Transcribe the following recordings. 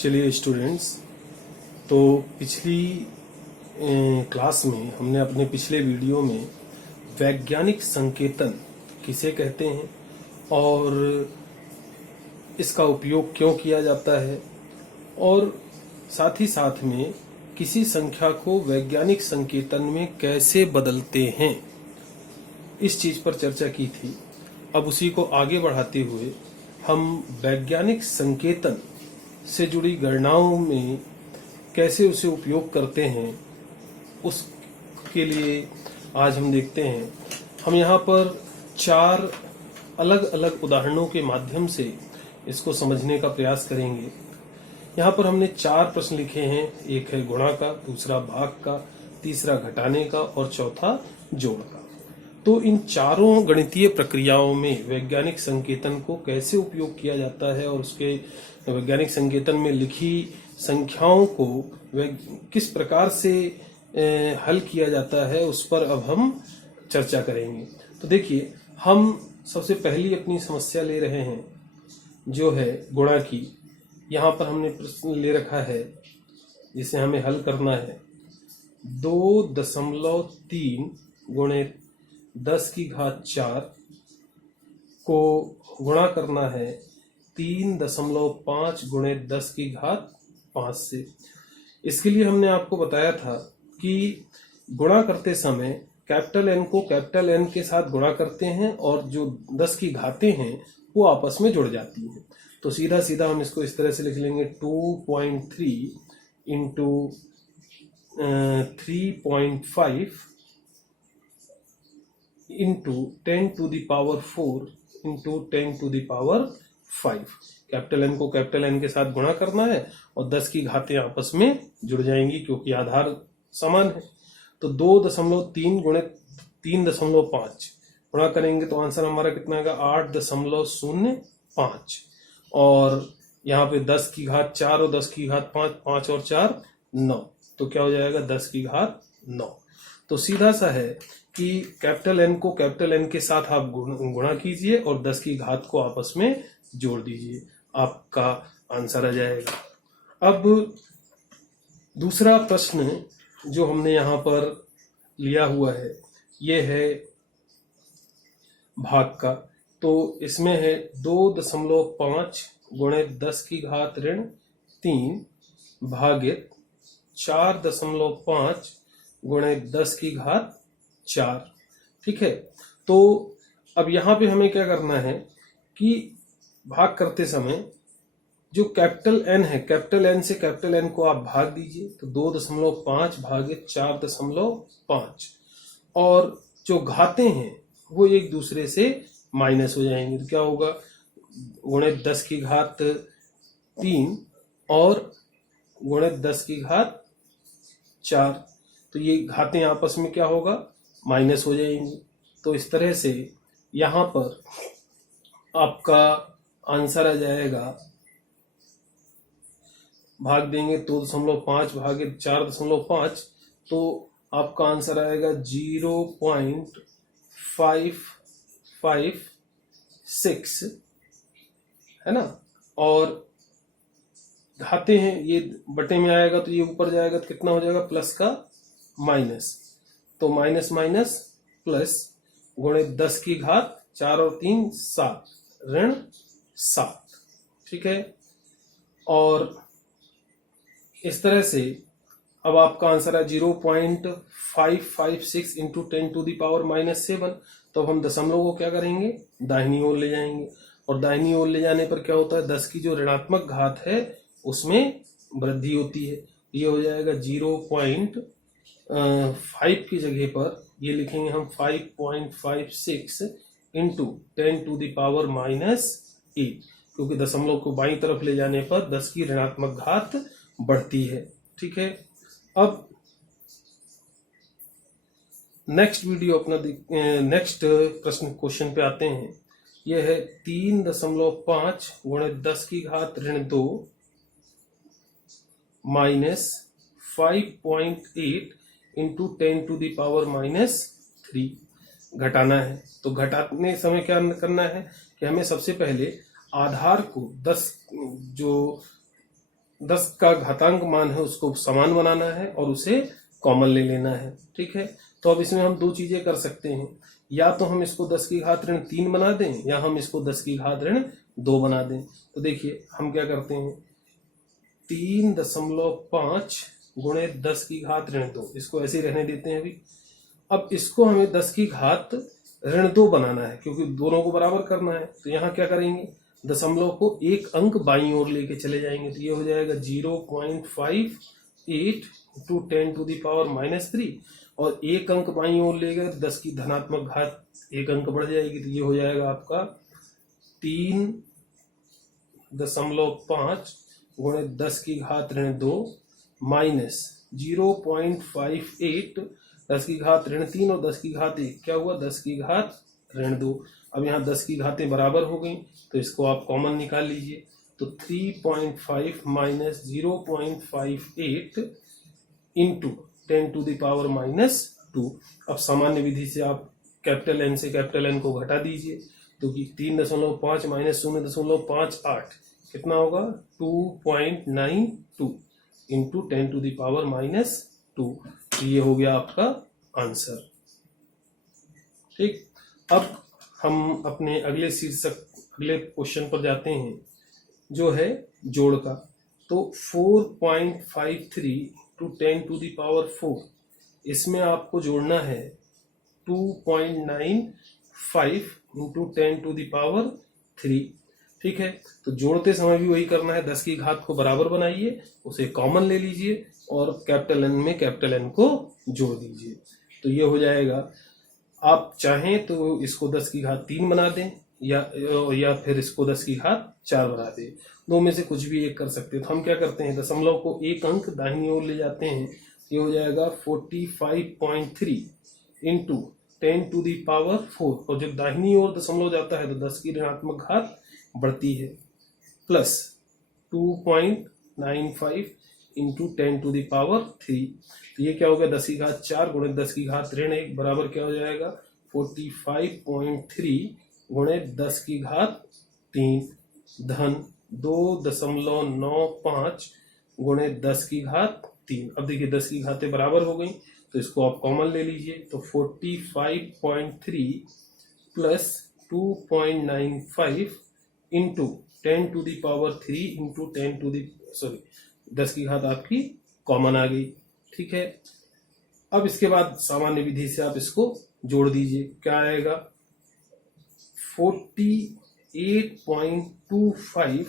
चलिए स्टूडेंट्स, तो पिछली क्लास में हमने अपने पिछले वीडियो में वैज्ञानिक संकेतन किसे कहते हैं और इसका उपयोग क्यों किया जाता है और साथ ही साथ में किसी संख्या को वैज्ञानिक संकेतन में कैसे बदलते हैं, इस चीज पर चर्चा की थी। अब उसी को आगे बढ़ाते हुए हम वैज्ञानिक संकेतन से जुड़ी गणनाओं में कैसे उसे उपयोग करते हैं, उसके लिए आज हम देखते हैं। हम यहाँ पर 4 अलग अलग उदाहरणों के माध्यम से इसको समझने का प्रयास करेंगे। यहाँ पर हमने 4 प्रश्न लिखे हैं। एक है गुणा का, दूसरा भाग का, तीसरा घटाने का और चौथा जोड़ का। तो इन चारों गणितीय प्रक्रियाओं में वैज्ञानिक संकेतन को कैसे उपयोग किया जाता है और उसके वैज्ञानिक संकेतन में लिखी संख्याओं को किस प्रकार से हल किया जाता है, उस पर अब हम चर्चा करेंगे। तो देखिए, हम सबसे पहली अपनी समस्या ले रहे हैं जो है गुणा की। यहाँ पर हमने प्रश्न ले रखा है जिसे हमें हल करना है। 2.3 गुणे 10 की घात 4 को गुणा करना है 3.5 गुणे 10 की घात 5 से। इसके लिए हमने आपको बताया था कि गुणा करते समय कैपिटल एन को कैपिटल एन के साथ गुणा करते हैं और जो 10 की घातें हैं वो आपस में जुड़ जाती हैं। तो सीधा सीधा हम इसको इस तरह से लिख लेंगे, 2.3 into 3.5 into 10 to the power 4 into 10 to the power 5। Capital N को कैपिटल एन के साथ गुणा करना है और 10 की घातें आपस में जुड़ जाएंगी क्योंकि आधार समान है। तो 2.3 गुणे 3.5 गुणा करेंगे तो आंसर हमारा कितना आएगा, 8.05। और यहाँ पे 10 की घात 4 और 10 की घात 5, 5 और 4 9, तो क्या हो जाएगा 10 की घात 9। तो सीधा सा है कि कैपिटल एन को कैपिटल एन के साथ आप गुणा कीजिए और 10 की घात को आपस में जोड़ दीजिए, आपका आंसर आ जाएगा। अब दूसरा प्रश्न जो हमने यहाँ पर लिया हुआ है ये है भाग का। तो इसमें है 2.5 गुणे 10 की घात ऋण 3 भागित 4.5 गुणे 10 की घात 4। ठीक है, तो अब यहाँ पे हमें क्या करना है कि भाग करते समय जो कैपिटल एन है, कैपिटल एन से कैपिटल एन को आप भाग दीजिए तो 2.5 भागित 4.5 और जो घातें हैं वो एक दूसरे से माइनस हो जाएंगे। तो क्या होगा, गुणे 10 की घात 3 और गुणे 10 की घात 4, तो ये घातें आपस में क्या होगा, माइनस हो जाएंगी। तो इस तरह से यहाँ पर आपका आंसर आ जाएगा, भाग देंगे 2.5 भागित 4.5 तो आपका आंसर आएगा 0.556, है ना। और घाते हैं ये बटे में आएगा तो ये ऊपर जाएगा तो कितना हो जाएगा, प्लस का माइनस, तो माइनस माइनस प्लस गुणे 10 की घात 4 और 3 7 ऋण 7। ठीक है, और इस तरह से अब आपका आंसर है 0.556 इंटू 10 टू द पावर -7। तो अब हम दशमलव को क्या करेंगे, दाहिनी ओर ले जाएंगे और दाहिनी ओर ले जाने पर क्या होता है, 10 की जो ऋणात्मक घात है उसमें वृद्धि होती है। ये हो जाएगा 0.5 की जगह पर ये लिखेंगे हम 5.56 इंटू 10 टू द पावर -8, क्योंकि दशमलव को बाईं तरफ ले जाने पर 10 की ऋणात्मक घात बढ़ती है। ठीक है, अब नेक्स्ट प्रश्न क्वेश्चन पे आते हैं। यह है 3.5 गुणे 10 की घात ऋण 2 minus 5.8 into 10 to the power -3 घटाना है। तो घटाने समय क्या करना है कि हमें सबसे पहले आधार को 10 जो 10 का घातांक मान है उसको समान बनाना है और उसे कॉमन ले लेना है। ठीक है, तो अब इसमें हम दो चीजें कर सकते हैं, या तो हम इसको 10 की घात ऋण 3 बना दें या हम इसको 10 की घात ऋण 2 बना दें। तो देखिए हम क्या करते हैं, 3.5 गुणे 10 की घात ऋण 2, इसको ऐसे ही रहने देते हैं अभी। अब इसको हमें 10 की घात ऋण 2 बनाना है क्योंकि दोनों को बराबर करना है। तो यहाँ क्या करेंगे, दशमलव को एक अंक बाईं ओर लेके चले जाएंगे। तो ये हो जाएगा 0.58 टू 10 टू द पावर -3, और एक अंक बाईं ओर ले गए 10 की धनात्मक घात एक अंक बढ़ जाएगी। तो ये हो जाएगा आपका 3.5 गुणे 10 की घात ऋण 2 माइनस 0.58 10 की घात ऋण 3 और 10 की घात 1, क्या हुआ 10 की घात ऋण 2। अब यहाँ 10 की घातें बराबर हो गई तो इसको आप कॉमन निकाल लीजिए। तो 3.5 minus 0.58 into 10 to the power -2। अब सामान्य विधि से आप कैपिटल एन से कैपिटल एन को घटा दीजिए, तो कि 3.5 माइनस 0.58 कितना होगा 2.92 इंटू 10 टू द पावर -2। तो ये हो गया आपका आंसर। ठीक, अब हम अपने अगले शीर्षक अगले क्वेश्चन पर जाते हैं जो है जोड़ का। तो 4.53 टू 10 टू द पावर 4, इसमें आपको जोड़ना है 2.95 इंटू 10 टू द पावर 3। ठीक है, तो जोड़ते समय भी वही करना है, 10 की घात को बराबर बनाइए, उसे कॉमन ले लीजिए और कैपिटल एन में कैपिटल एन को जोड़ दीजिए। तो ये हो जाएगा, आप चाहें तो इसको 10 की घात 3 बना दें या फिर इसको 10 की घात 4 बना दें, दो में से कुछ भी एक कर सकते हैं। तो हम क्या करते हैं, दशमलव को एक अंक दाहिनी ओर ले जाते हैं। ये हो जाएगा 45.3 इंटू 10 टू द पावर 4, और जब दाहिनी ओर दशमलव जाता है तो 10 की ऋणात्मक घात बढ़ती है, plus 2.95 into 10 to the power 3। तो ये क्या हो गया 10 की घात 4 गुणे 10 की घात ऋण 1 बराबर क्या हो जाएगा 45.3 गुणे 10 की घात 3 धन 2.95 गुणे 10 की घात 3। अब देखिए 10 की घातें बराबर हो गई तो इसको आप कॉमन ले लीजिए। तो 45.3 plus 2.95 into 10 to the power 3 into 10 की घात आपकी कॉमन आ गई। ठीक है, अब इसके बाद सामान्य विधि से आप इसको जोड़ दीजिए, क्या आएगा 48.25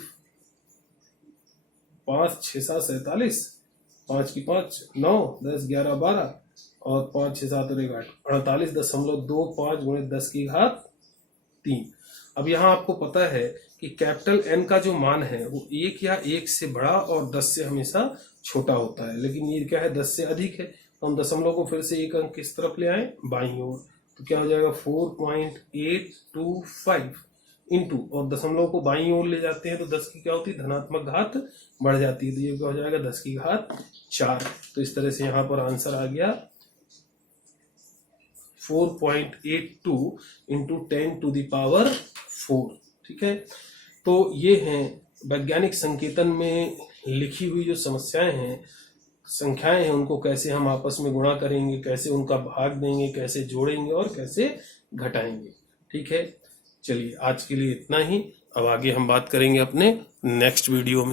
5 6 7 47 5 की 5 9 10 11 12 और 5 6 7 और 8 48.25 गुणे 10 की घात 3। अब यहाँ आपको पता है कि कैपिटल एन का जो मान है वो 1 या 1 से बड़ा और 10 से हमेशा छोटा होता है, लेकिन ये क्या है 10 से अधिक है। तो हम दशमलव को फिर से एक अंक किस तरफ ले आए, बाईं ओर। तो क्या हो जाएगा 4.825 इंटू, और दशमलव को बाईं ओर ले जाते हैं तो 10 की क्या होती है धनात्मक घात बढ़ जाती है। तो ये क्या हो जाएगा 10 की घात 4। तो इस तरह से यहाँ पर आंसर आ गया 4.82 इंटू 10 टू द पावर 4। ठीक है, तो ये हैं वैज्ञानिक संकेतन में लिखी हुई जो समस्याएं हैं, संख्याएं हैं, उनको कैसे हम आपस में गुणा करेंगे, कैसे उनका भाग देंगे, कैसे जोड़ेंगे और कैसे घटाएंगे। ठीक है, चलिए आज के लिए इतना ही। अब आगे हम बात करेंगे अपने नेक्स्ट वीडियो में।